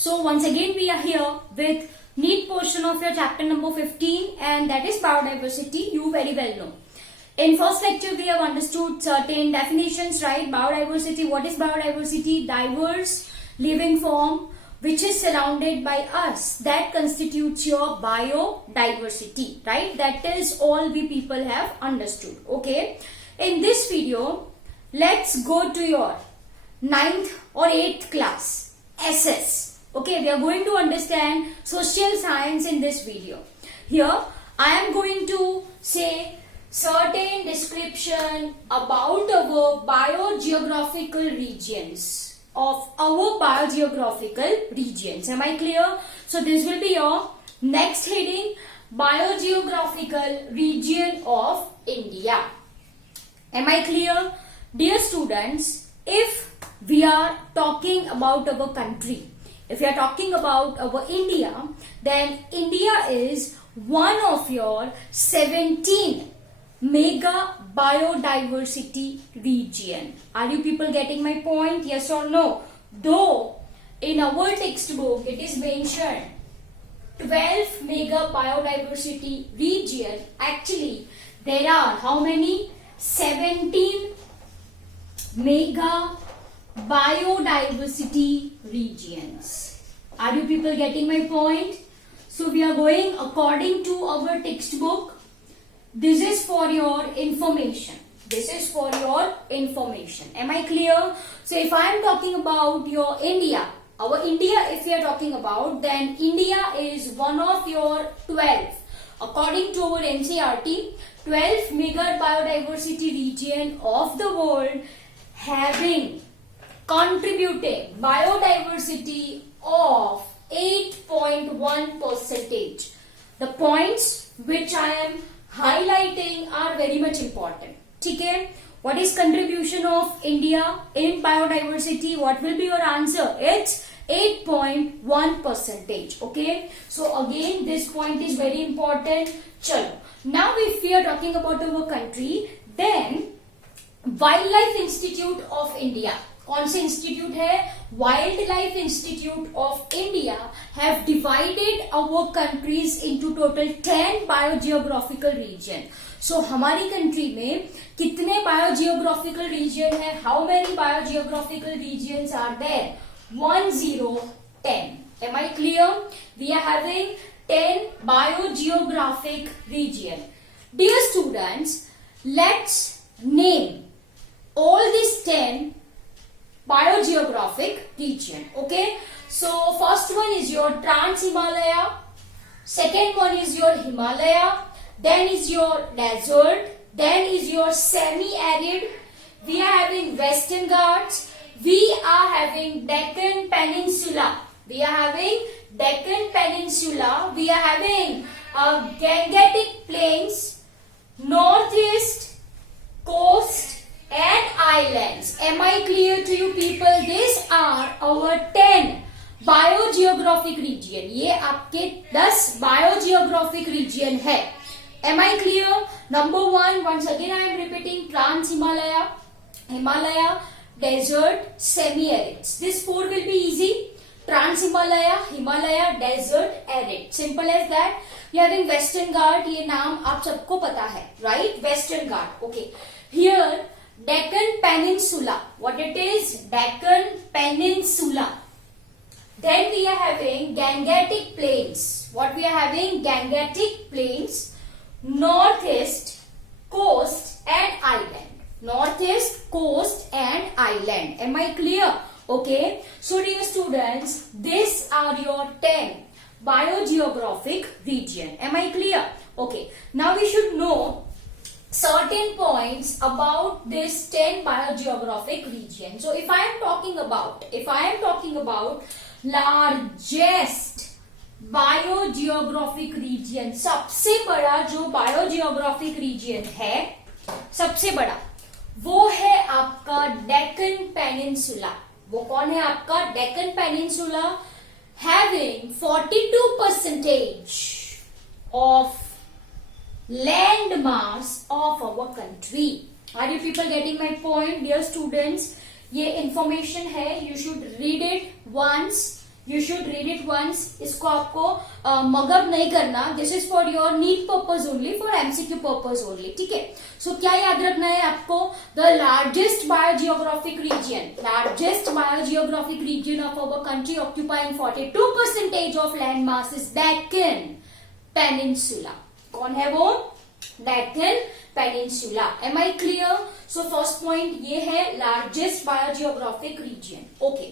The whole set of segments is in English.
So once again we are here with NEET portion of your chapter number 15, and that is biodiversity. You very well know. In first lecture we have understood certain definitions, right? Biodiversity, what is biodiversity? Diverse living form which is surrounded by us, that constitutes your biodiversity, right? That is all we people have understood. Okay, in this video let's go to your 9th or 8th class SS. Okay, we are going to understand social science in this video. Here I am going to say certain description about our biogeographical regions, of our biogeographical regions. Am I clear? So this will be your next heading, biogeographical region of India. Am I clear? Dear students, if we are talking about our country, if we are talking about our India, then India is one of your 17 mega biodiversity region. Are you people getting my point? Yes or no? Though in our textbook it is mentioned 12 mega biodiversity region, actually there are how many? 17 mega biodiversity regions. Are you people getting my point? So we are going according to our textbook. This is for your information. This is for your information. Am I clear? So if I am talking about your India, our India, if we are talking about, then India is one of your 12. According to our NCERT, 12 mega biodiversity region of the world having contributing biodiversity of 8.1%. The points which I am highlighting are very much important. Okay? What is contribution of India in biodiversity? What will be your answer? It's 8.1%. Okay? So again, this point is very important. Chalo. Now if we are talking about our country, then Wildlife Institute of India. कौन से institute है? Wild life institute of India have divided our countries into total 10 biogeographical region. So हमारी country में कितने biogeographical region है? How many biogeographical regions are there? 10. Am I clear? We are having 10 biogeographic region. Dear students, let's name all these 10 biogeographic region. Okay, so first one is your Trans-Himalaya, second one is your Himalaya, then is your desert, then is your semi-arid, we are having Western Ghats, we are having Deccan Peninsula, we are having Gangetic Plains, Northeast, Coast and islands. Am I clear to you people? These are our 10 biogeographic region. ये आपके 10 biogeographic region है. Am I clear? Number 1, once again I am repeating, Trans-Himalaya, Himalaya, desert, semi-arid. This 4 will be easy. Trans-Himalaya, Himalaya, desert, arid. Simple as that. We are having Western Ghat. ये नाम आप सबको पता है, right? Western Ghat. Okay. Here Deccan Peninsula. What it is? Deccan Peninsula. Then we are having Gangetic Plains. What we are having? Gangetic Plains. Northeast, Coast and Island. Northeast, Coast and Island. Am I clear? Okay. So dear students, these are your 10 biogeographic region. Am I clear? Okay. Now we should know certain points about this 10 biogeographic region. So if I am talking about largest biogeographic region, सबसे बड़ा जो biogeographic region है, सबसे बड़ा वो है आपका Deccan Peninsula. वो कौन है आपका? Deccan Peninsula, having 42% of land mass of our country. Are you people getting my point? Dear students, ये information है, you should read it once, you should read it once. इसको आपको मगअप नहीं करना. This is for your NEET purpose only, for MCQ purpose only. ठीक है. So क्या याद रखना है आपको? The largest biogeographic region of our country occupying 42% of land mass is Deccan peninsula. कौन है वो? Deccan peninsula. Am I clear? So first point ये है largest biogeographic region. Okay.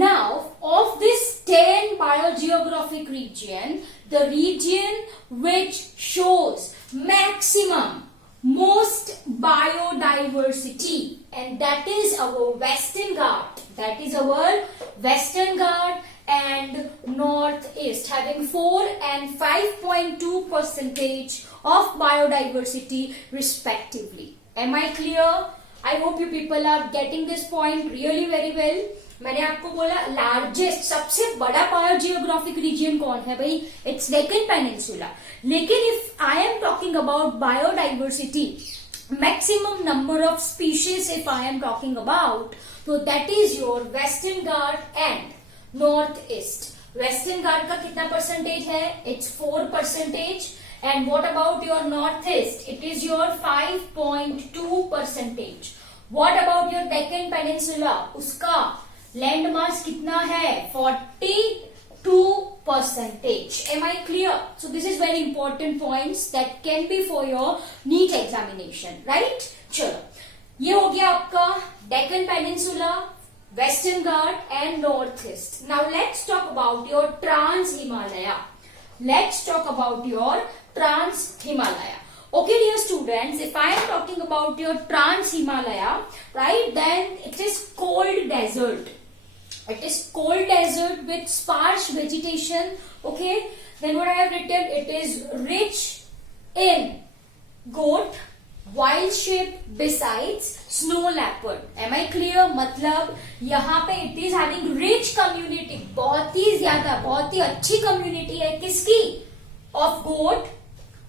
Now, of this 10 biogeographic region, the region which shows maximum, most biodiversity, and that is our Western Ghat. That is our Western Ghat and Northeast, having 4 and 5.2% of biodiversity respectively. Am I clear? I hope you people are getting this point really very well. मैंने आपको बोला largest, सबसे बड़ा biogeographic reason कौन है भाई? It's Deccan peninsula. लेकिन if I am talking about biodiversity, maximum number of species if I am talking about, तो that is your western Ghat and north east. Western Ghat का कितना परसेंटेज है? It's 4%. And what about your north east? It is your 5.2%. What about your Deccan peninsula? उसका land mass कितना है? 42%. Am I clear? So this is very important points that can be for your NEET examination, right? चलो, ये हो गया आपका Deccan peninsula, western Ghat and north east. Now let's talk about your trans Himalaya. Okay, dear students, if I am talking about your Trans Himalaya, right, then it is cold desert. It is cold desert with sparse vegetation. Okay, then what I have written, it is rich in goat, wild sheep besides snow leopard. Am I clear? मतलब यहाँ पे it is having rich community, बहुत ही ज्यादा, बहुत ही अच्छी community है. किसकी? Of goat,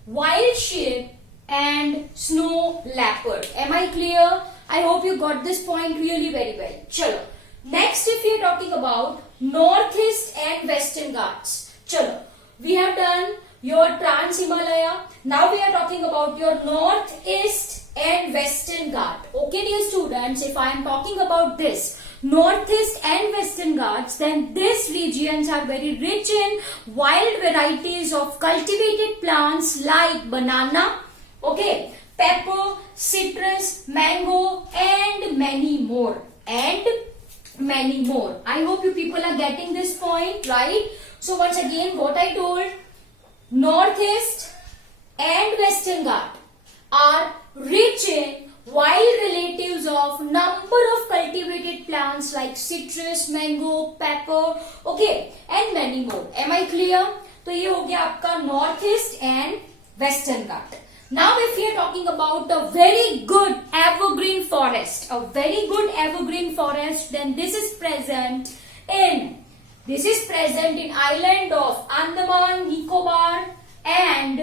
wild sheep and snow leopard. Am I clear? I hope you got this point really very well. चलो, next if we are talking about northeast and western ghats. चलो, we have done your Trans Himalaya. Now we are talking about your northeast and western ghat. Okay, dear students, if I am talking about this northeast and western ghats, then these regions are very rich in wild varieties of cultivated plants like banana, okay, pepper, citrus, mango, and many more. I hope you people are getting this point, right? So once again, what I told, northeast and western ghat are rich in wild relatives of number of cultivated plants like citrus, mango, pepper, okay, and many more. Am I clear? तो ये हो गया आपका north east and western Ghat. Now if we are talking about a very good evergreen forest, then this is present in island of Andaman, Nicobar and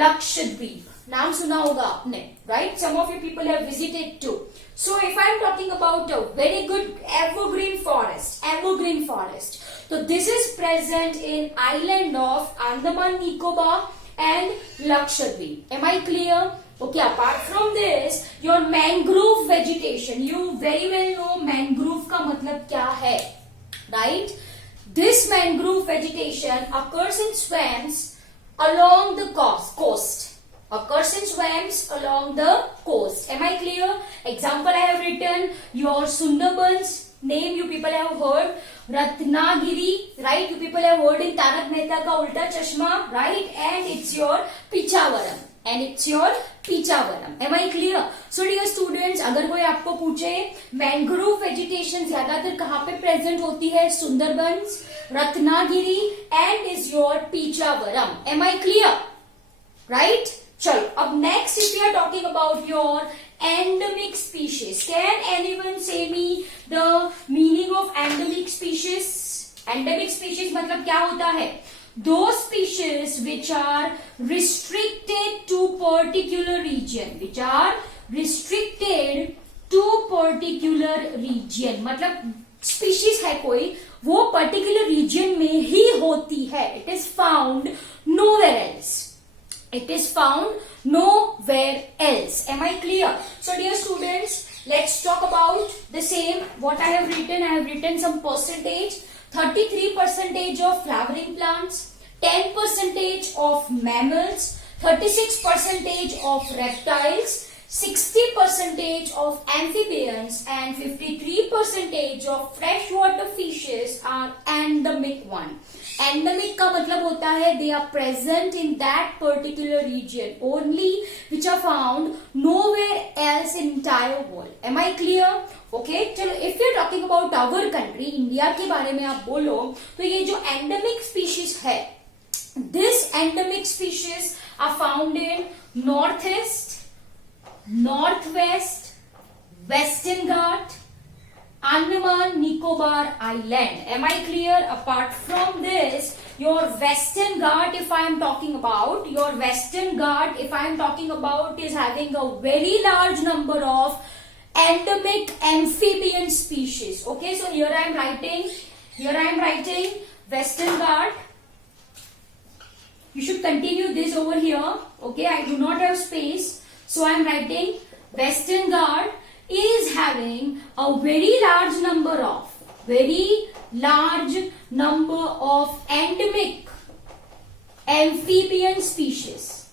Lakshadweep. नाम सुना होगा आपने, right? Some of you people have visited too. So if I am talking about a very good evergreen forest, so this is present in island of Andaman, Nicobar and Lakshadweep. Am I clear? Okay, apart from this, your mangrove vegetation, you very well know mangrove का मतलब क्या है, right? This mangrove vegetation occurs in swamps along the coast. Am I clear? Example I have written your Sundarbans. Name you people have heard. Ratnagiri, right? You people have heard in Tarak Mehta ka Ulta Chashma, right? And it's your Pichavaram. Am I clear? So dear students, अगर कोई आपको पूछे mangrove vegetation ज्यादातर कहाँ पे प्रेजेंट होती है? Sundarbans, Ratnagiri and is your Pichavaram. Am I clear? Right? चलो, अब next if we are talking about your endemic species, can anyone say me the meaning of endemic species? Endemic species मतलब क्या होता है? Those species which are restricted to particular region, मतलब species है कोई, वो पर्टिकुलर रीजन में ही होती है. It is found nowhere else. It is found nowhere else. Am I clear? So dear students, let's talk about the same. What I have written, I have written some percentage. 33% of flowering plants, 10% of mammals, 36% of reptiles, 60% of amphibians and 53% of freshwater fishes are endemic one. Endemic का मतलब होता है they are present in that particular region only, which are found nowhere else in entire world. Am I clear? Okay, चलो if you're talking about our country, India के बारे में आप बोलो तो ये जो endemic species है, this endemic species are found in northeast, northwest, western Ghat, Andaman Nicobar Island. Am I clear? Apart from this, your Western Ghat, if I am talking about, your Western Ghat, if I am talking about, is having a very large number of endemic amphibian species. Okay, so here I am writing Western Ghat. You should continue this over here. Okay, I do not have space, so I am writing Western Ghat is having a very large number of endemic amphibian species.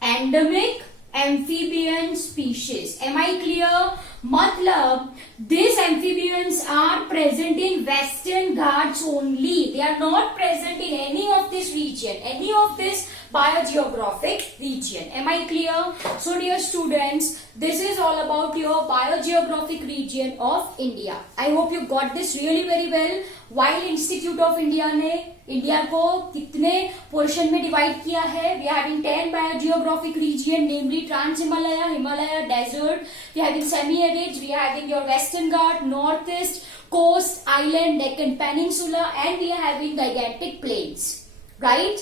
Endemic amphibian species. Am I clear? मतलब these amphibians are present in Western Ghats only. They are not present in any of this region, any of this biogeographic region. Am I clear? So dear students, this is all about your biogeographic region of India. I hope you got this really very well. While Institute of India ने India को कितने portion में divide किया है? We are having 10 biogeographic region, namely Trans Himalaya, Himalaya Desert. We are having semi-arid. We are having your Western Ghat, Northeast, Coast, Island, Deccan Peninsula, and we are having gigantic plains. Right?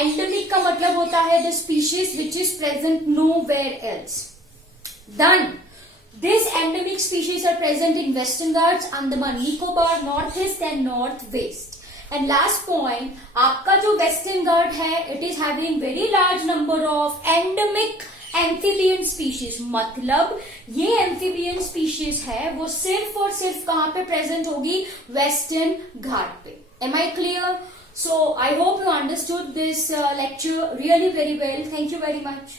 Endemic का मतलब होता है the species which is present nowhere else. Done. These endemic species are present in Western Ghats, Andaman Nicobar, Northeast and Northwest. And last point, आपका जो Western Ghat है, it is having very large number of endemic amphibian species. मतलब ये amphibian species है वो सिर्फ और सिर्फ कहाँ पे present होगी? Western Ghat पे. Am I clear? So I hope you understood this lecture really very well. Thank you very much.